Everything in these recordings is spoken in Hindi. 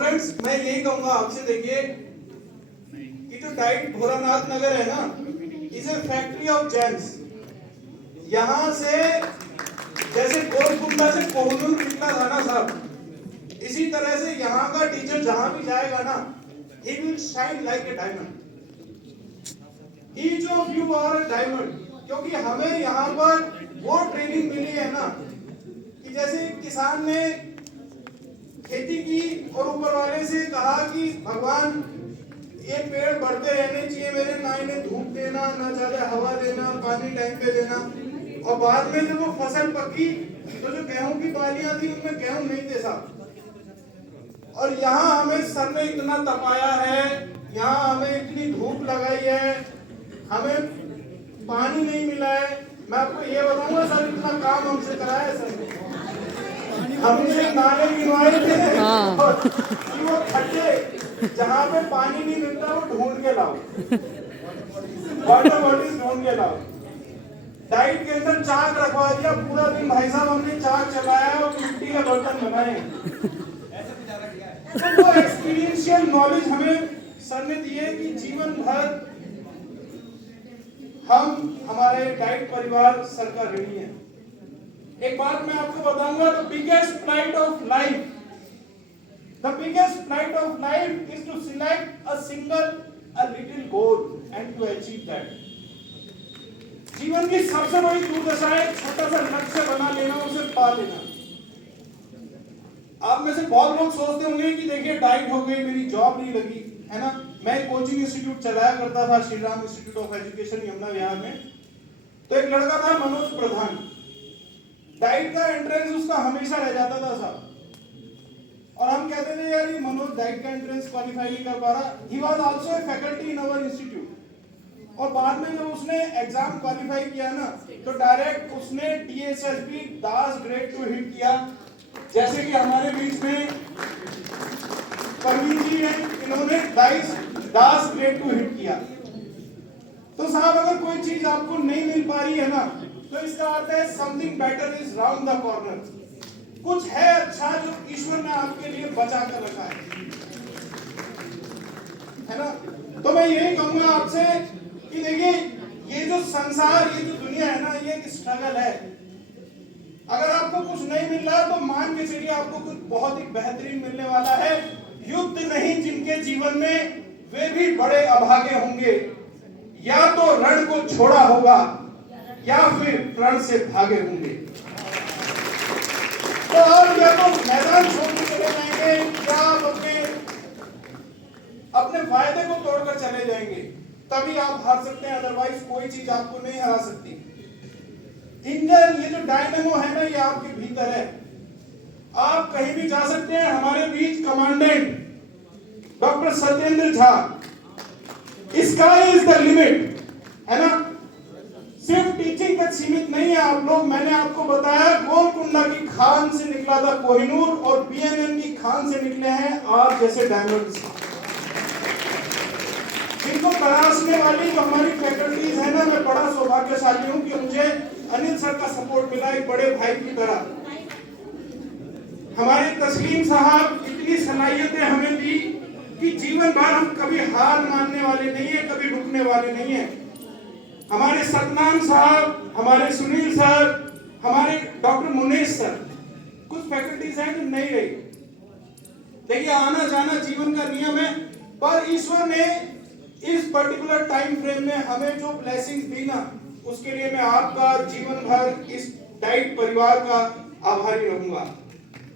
फ्रेंड्स मैं यही कहूंगा आपसे, देखिए कि जो डाइट भोलानाथ नगर है ना, is a factory of jams. यहाँ से जैसे गोलकुंडा से कोहिनूर निकला था ना साहब, इसी तरह से यहाँ का टीचर जहां भी जाएगा ना, he will shine like a diamond. Each of you are a diamond. क्योंकि हमें यहाँ पर वो ट्रेनिंग मिली है ना कि जैसे किसान ने खेती की और ऊपर वाले से कहा कि भगवान ये पेड़ बढ़ते रहने चाहिए मेरे, ना इन्हें धूप देना, ना ज्यादा हवा देना, पानी टाइम पे देना। और बाद में जब वो फसल पकी तो जो गेहूं की बालियां थी उनमें गेहूं नहीं थे साहब। और यहाँ हमें सर ने इतना तपाया है, यहाँ हमें इतनी धूप लगाई है, हमें पानी नहीं मिला है। मैं आपको ये बताऊंगा सर, इतना काम हमसे कराया है सर ने। हमसे नाले गिनवाए थे कि वो खड्डे जहाँ पे पानी नहीं मिलता वो ढूंढ के लाओ, वाटर बॉडीज ढूंढ के लाओ। डाइट के अंदर चाक रखवा दिया, पूरा दिन भाई साहब हमने चाक चलाया और मिट्टी के बर्तन बनाए। तो वो एक्सपीरियंशियल नॉलेज हमें सर ने दी है कि जीवन भर हम हमारे डाइट परिवार सर का ऋणी है। एक बात मैं आपको बताऊंगा, the biggest flight of life, the biggest flight of life is to select a single a little goal and to achieve that. जीवन की सबसे बड़ी दुर्दशा है छोटा सा लक्ष्य बना लेना, उसे पा लेना। आप में से बहुत लोग सोचते होंगे कि देखिए डाइट हो गई, मेरी जॉब नहीं लगी, है ना। मैं कोचिंग इंस्टीट्यूट चलाया करता था, Shri Ram institute of education Yamuna Vihar में। तो एक लड़का था मनोज प्रधान, डाइट का एंट्रेंस उसका हमेशा रह जाता था साहब। और हम कहते थे यार ये मनोज डाइट का एंट्रेंस क्वालिफाई नहीं कर पा रहा। He was also a faculty in our institute. और बाद में जब उसने एग्जाम क्वालिफाई किया ना, तो डायरेक्ट उसने DSSB दास ग्रेड टू हिट किया। जैसे कि हमारे बीच में परवीन जी हैं, इन्होंने दास ग्रेड टू हिट किया। तो साहब अगर कोई चीज आपको नहीं मिल पा रही है ना, तो इसका अर्थ है something better is round the corner. कुछ है अच्छा जो ईश्वर ने आपके लिए बचा कर रखा है ना। तो मैं यही कहूंगा आपसे कि देखिए ये जो संसार, ये जो दुनिया है ना, ये एक स्ट्रगल है। अगर आपको कुछ नहीं मिल रहा तो मान के चलिए आपको कुछ बहुत ही बेहतरीन मिलने वाला है। युद्ध नहीं जिनके जीवन में, वे भी बड़े अभागे होंगे। या तो रण को छोड़ा होगा या फिर रण से भागे होंगे। तो आप या तो मैदान छोड़ के चले जाएंगे या आप अपने फायदे को तोड़कर चले जाएंगे, तभी आप हार सकते हैं, अदरवाइज कोई चीज आपको नहीं हरा सकती। इंजन, ये जो डायनेमो है ना, ये आपके भीतर है। आप कहीं भी जा सकते हैं। हमारे बीच commandant doctor Satyendra Jha, sky is the limit, है ना। सिर्फ टीचिंग तक सीमित नहीं है आप लोग। मैंने आपको बताया गोलकुंडा की खान से निकला था कोहिनूर, और BNN की खान से निकले हैं आप जैसे डायमंड्स। जिनको तराशने वाली जो हमारी फैकल्टीज है ना, मैं बड़ा सौभाग्यशाली हूं कि मुझे अनिल सर का सपोर्ट मिला एक बड़े भाई की तरह। हमारे तस्लीम साहब इतनी सलाहियतें हमें दी कि जीवन भर हम कभी हार मानने वाले नहीं है, कभी रुकने वाले नहीं है। हमारे सतनाम साहब, हमारे सुनील सर, हमारे डॉक्टर मुनेश सर, कुछ फैकल्टीज हैं जो नहीं रही। देखिए आना जाना जीवन का नियम है, पर ईश्वर ने इस पर्टिकुलर टाइम फ्रेम में हमें जो ब्लेसिंग्स दी ना, उसके लिए मैं आपका जीवन भर इस डाइट परिवार का आभारी रहूंगा।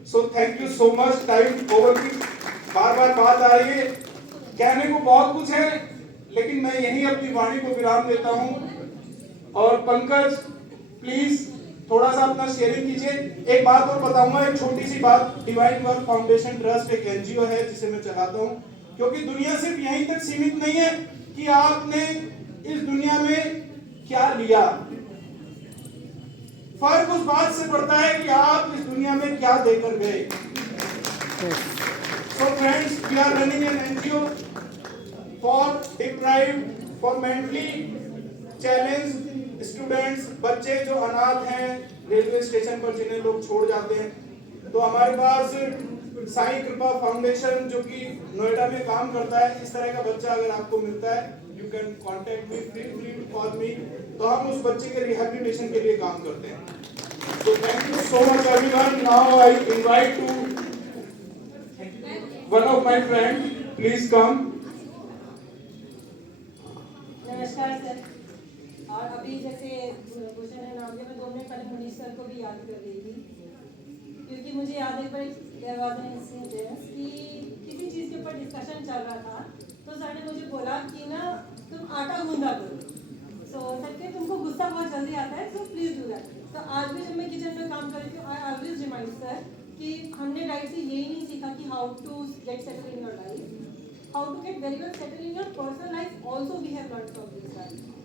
So thank you so much. Time over की बार बार बात आ रही है, कहने को बहुत कुछ है, लेकिन मैं यही अपनी वाणी को विराम देता हूं। और पंकज प्लीज थोड़ा सा अपना शेयरिंग कीजिए। एक बात और बताऊंगा, एक छोटी सी बात। डिवाइन वर्क फाउंडेशन ट्रस्ट एक NGO है जिसे मैं चलाता हूं, क्योंकि दुनिया सिर्फ यहीं तक सीमित नहीं है कि आपने इस दुनिया में क्या लिया। फर्क उस बात से पड़ता है कि आप इस दुनिया में क्या देकर गए। So friends, we are running an NGO for deprived, for mentally challenged students, बच्चे जो अनाथ हैं, रेलवे स्टेशन पर जिन्हें लोग छोड़ जाते हैं। तो हमारे पास साईं कृपा फाउंडेशन जो कि नोएडा में काम करता है, इस तरह का बच्चा अगर आपको मिलता है, you can contact me, feel free to call me, तो हम उस बच्चे के रिहैबिलिटेशन के लिए काम करते हैं। So thank you so much everyone. Now I invite to one of my friend, please come. नमस्कार सर। और अभी जैसे भूषण है नाम के, मैं 2 मिनट पहले मुनीश सर को भी याद कर रही थी, क्योंकि मुझे याद है देयर वाज एन इंसिडेंस कि किसी चीज़ के ऊपर डिस्कशन चल रहा था, तो सर ने मुझे बोला कि ना तुम आटा गूंदा करो। सो सर के तुमको गुस्सा बहुत जल्दी आता है, सो प्लीज़ डू दैट। तो आज भी जब मैं किचन में काम कर रही हूँ, आई ऑलवेज रिमाइंड सर कि हमने राइट से यही नहीं सीखा कि how to get settle in your life, how to get very well settled in your personal life also we have learned from this, right?